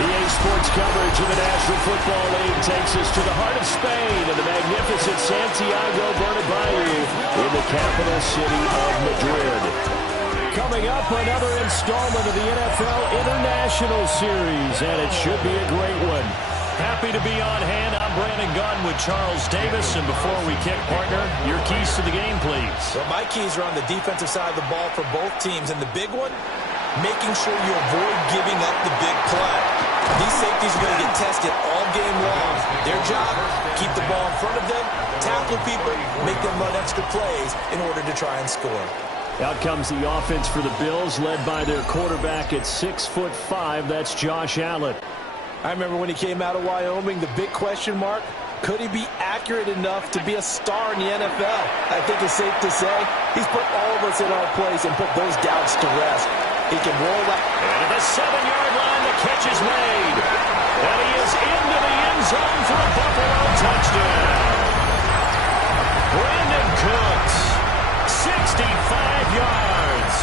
EA Sports coverage of the National Football League takes us to the heart of Spain and the magnificent Santiago Bernabeu in the capital city of Madrid. Coming up, another installment of the NFL International Series, and it should be a great one. Happy to be on hand. I'm Brandon Gunn with Charles Davis, and before we kick, partner, your keys to the game, please. Well, my keys are on the defensive side of the ball for both teams, and the big one, making sure you avoid giving up the big play. These safeties are going to get tested all game long. Their job, keep the ball in front of them, tackle people, make them run extra plays in order to try and score. Out comes the offense for the Bills, led by their quarterback at 6'5". That's Josh Allen. I remember when he came out of Wyoming, the big question mark, could he be accurate enough to be a star in the NFL? I think it's safe to say he's put all of us in our place and put those doubts to rest. He can roll out. And at the 7-yard line, the catch is made. And he is into the end zone for a Buffalo touchdown. Brandon Cooks, 65 yards.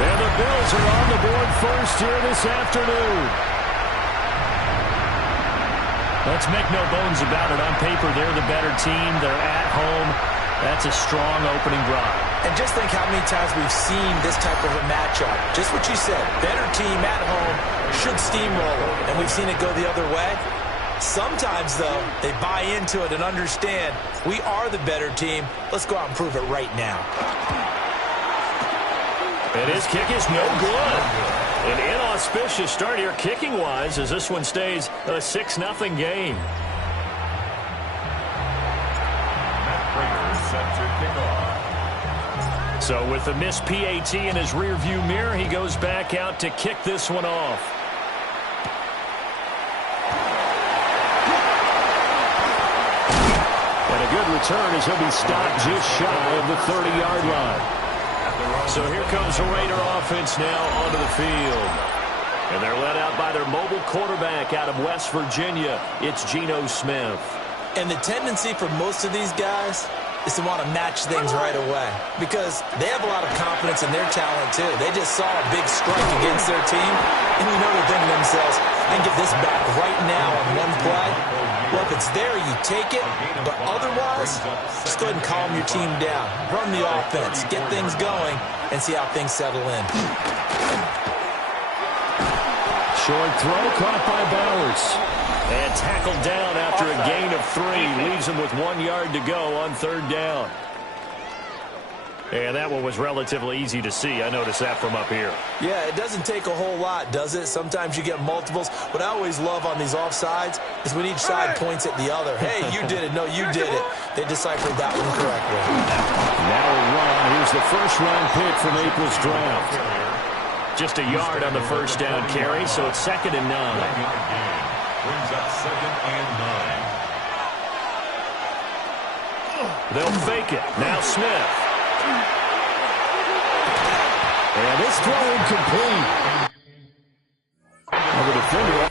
And the Bills are on the board first here this afternoon. Let's make no bones about it. On paper, they're the better team. They're at home. That's a strong opening drive. And just think how many times we've seen this type of a matchup. Just what you said, better team at home should steamroll, and we've seen it go the other way. Sometimes, though, they buy into it and understand we are the better team. Let's go out and prove it right now. And his kick is no good. An inauspicious start here kicking-wise as this one stays a 6-0 game. So with the missed PAT in his rearview mirror, he goes back out to kick this one off. And a good return as he'll be stopped just shy of the 30-yard line. So here comes the Raider offense now onto the field. And they're led out by their mobile quarterback out of West Virginia. It's Geno Smith. And the tendency for most of these guys is to want to match things right away because they have a lot of confidence in their talent too. They just saw a big strike against their team, and you know they're thinking to themselves, I can get this back right now on one play. Well, if it's there, you take it, but otherwise, just go ahead and calm your team down. Run the offense, get things going, and see how things settle in. Short throw caught by Bowers. And tackled down after a gain of 3. Leaves him with 1 yard to go on third down. And that one was relatively easy to see. I noticed that from up here. Yeah, it doesn't take a whole lot, does it? Sometimes you get multiples. What I always love on these offsides is when each side points at the other. Hey, you did it. No, you did it. They deciphered that one correctly. Now a run. Here's the first-round pick from April's draft. Just a yard on the first down carry, so it's 2nd and 9. Brings up 2nd and 9. They'll fake it. Now Smith. And this throw incomplete. The defender.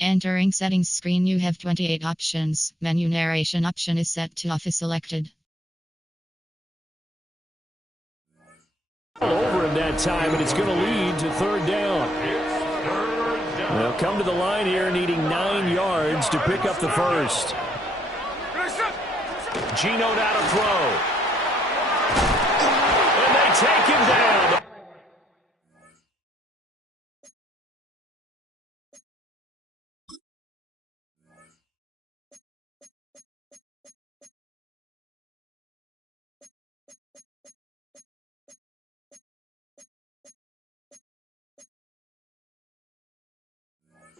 Entering settings screen, you have 28 options. Menu narration option is set to off is selected. Over in that time, and it's going to lead to 3rd down. They'll come to the line here needing 9 yards to pick up the first. Geno now to throw. And they take him down.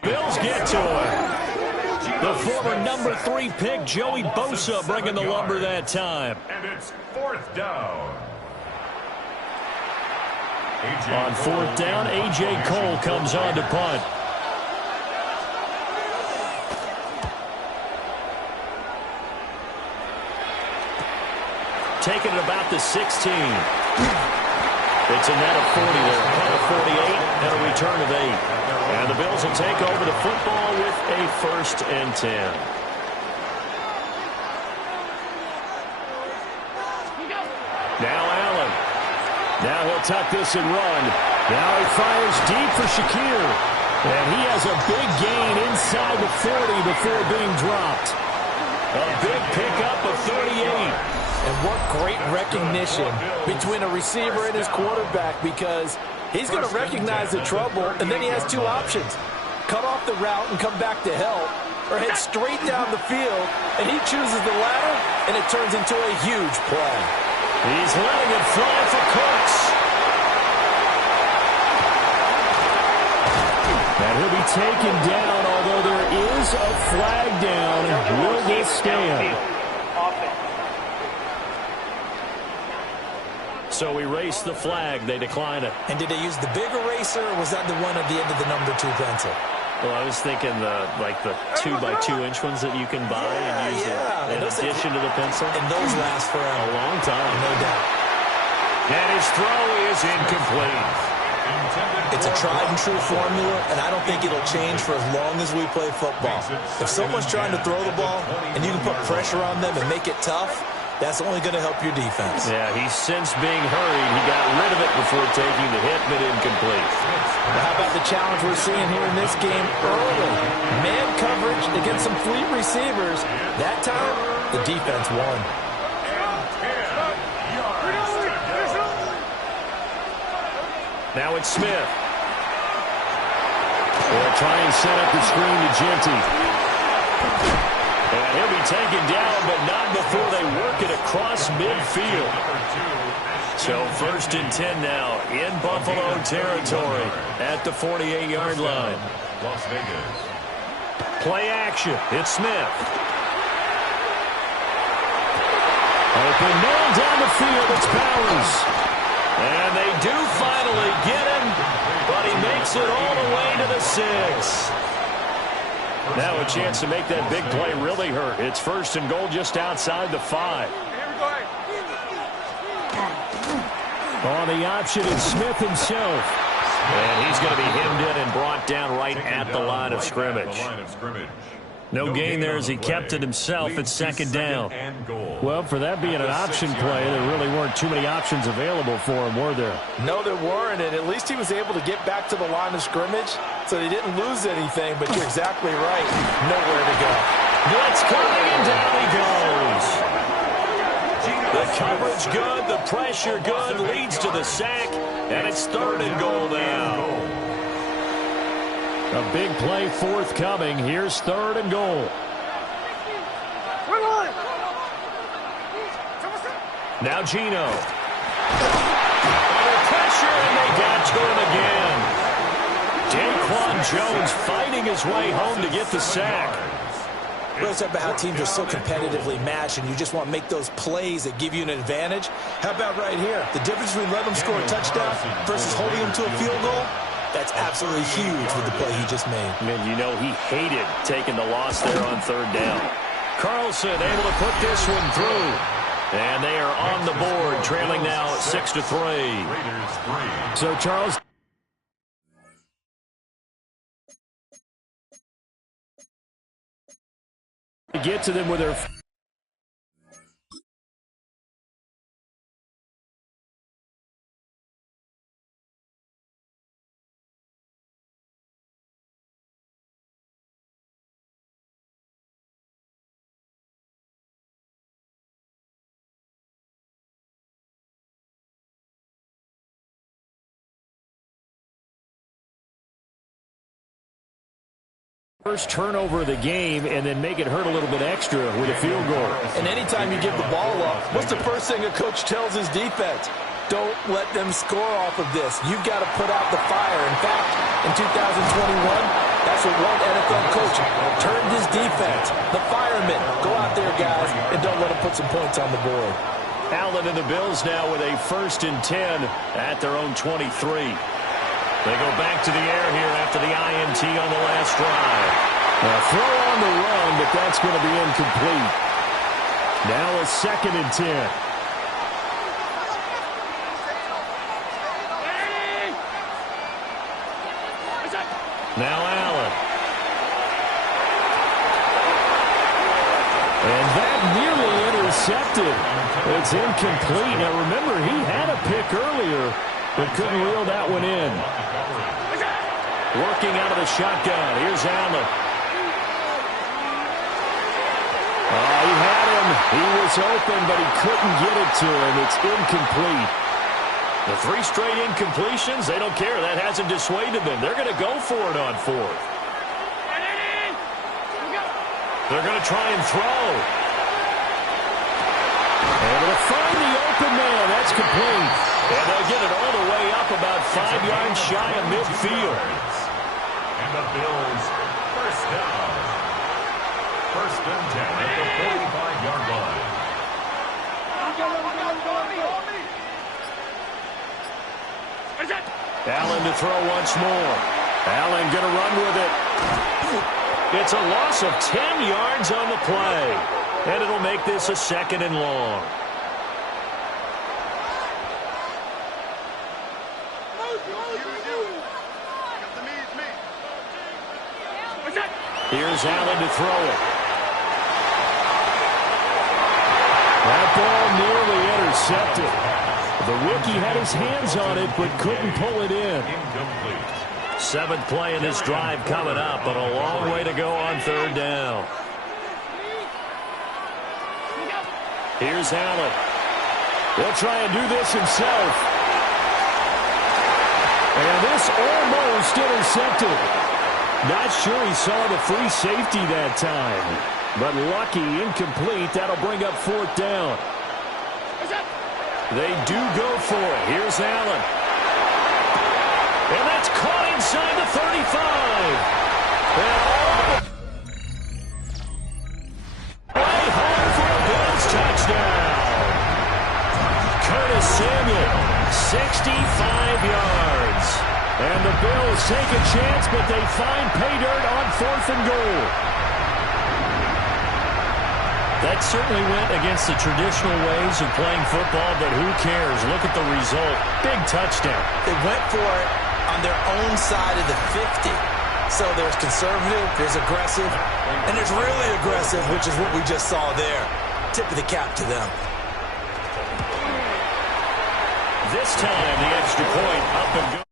Bills get to him. The former number 3 pick, Joey Bosa, bringing the lumber that time. And it's 4th down. On 4th down, A.J. Cole comes on to punt. Taking it about the 16. It's a net of 40 there, a punt of 48, and a return of 8. And the Bills will take over the football with a 1st and 10. Now Allen. Now he'll tuck this and run. Now he fires deep for Shakir. And he has a big gain inside the 40 before being dropped. A big pickup of 38. And what great recognition between a receiver and his quarterback, because he's going to recognize the trouble, and then he has 2 options. Cut off the route and come back to help, or head straight down the field, and he chooses the latter, and it turns into a huge play. He's letting it fly for Cooks. And he'll be taken down, although there is a flag down. Will this stand? So we race the flag. They decline it. And did they use the big eraser, or was that the one at the end of the number 2 pencil? Well, I was thinking the 2x2-inch ones that you can buy and use in addition to the pencil. And those last for a long time. No doubt. And his throw is incomplete. It's a tried-and-true formula, and I don't think it'll change for as long as we play football. If someone's trying to throw the ball and you can put pressure on them and make it tough, that's only going to help your defense. Yeah, he's since being hurried. He got rid of it before taking the hit, but incomplete. Well, how about the challenge we're seeing here in this game early? Man coverage against some fleet receivers. That time, the defense won. Now it's Smith. They'll try and set up the screen to Genty. And he'll be taken down, but not before they work it across midfield. So 1st and 10 now in Buffalo territory at the 48-yard line. Las Vegas. Play action. It's Smith. Open man down the field. It's Powers. And they do finally get him, but he makes it all the way to the 6. Now a chance to make that big play really hurt. It's 1st and goal just outside the 5. On the option is Smith himself. And he's going to be hemmed in and brought down right at the line of scrimmage. No gain there as he kept it himself at 2nd down. Well, for that being an option play, there really weren't too many options available for him, were there? No, there weren't, and at least he was able to get back to the line of scrimmage, so he didn't lose anything, but you're exactly right. Nowhere to go. Blitz coming, and down he goes. The coverage good, the pressure good, leads to the sack, and it's 3rd and goal now. A big play forthcoming. Here's 3rd and goal. Now Geno. Under pressure, and they got to him again. Daquan Jones fighting his way home to get the sack. We always talk about how teams are so competitively matched, and you just want to make those plays that give you an advantage. How about right here? The difference between letting them score a touchdown versus holding them to a field goal, that's absolutely huge with the play he just made. And you know he hated taking the loss there on third down. Carlson able to put this one through. And they are on the board, trailing now 6-3. So, Charles, to get to them with their first turnover of the game and then make it hurt a little bit extra with a field goal. And anytime you give the ball up, what's the first thing a coach tells his defense? Don't let them score off of this. You've got to put out the fire. In fact, in 2021, that's what one NFL coach turned his defense. The firemen. Go out there, guys, and don't let them put some points on the board. Allen and the Bills now with a 1st and 10 at their own 23. They go back to the air here after the INT on the last drive. A throw on the run, but that's going to be incomplete. Now a 2nd and 10. Now Allen. And that nearly intercepted. It's incomplete. Now remember, he had a pick earlier, but couldn't reel that one in. Working out of the shotgun. Here's Allen. Oh, he had him. He was open, but he couldn't get it to him. It's incomplete. The 3 straight incompletions, they don't care. That hasn't dissuaded them. They're going to go for it on 4th. They're going to try and throw. Able to find the open man. That's complete. And they'll get it all the way up about 5 yards shy of midfield. And the Bills, first down. 1st and 10 at the 45-yard line. Allen to throw once more. Allen going to run with it. It's a loss of 10 yards on the play. And it'll make this a 2nd and long. Here's Allen to throw it. That ball nearly intercepted. The rookie had his hands on it, but couldn't pull it in. Incomplete. 7th play in this drive coming up, but a long way to go on 3rd down. Here's Allen. He'll try and do this himself. And this almost intercepted. Not sure he saw the free safety that time. But lucky, incomplete. That'll bring up 4th down. They do go for it. Here's Allen. And that's caught inside the 35. Way home for a Bills touchdown. Curtis Samuel, 65 yards. And the Bills take a chance, but they find pay dirt on 4th and goal. That certainly went against the traditional ways of playing football, but who cares? Look at the result. Big touchdown. They went for it on their own side of the 50. So there's conservative, there's aggressive, and there's really aggressive, which is what we just saw there. Tip of the cap to them. This time, the extra point up and good.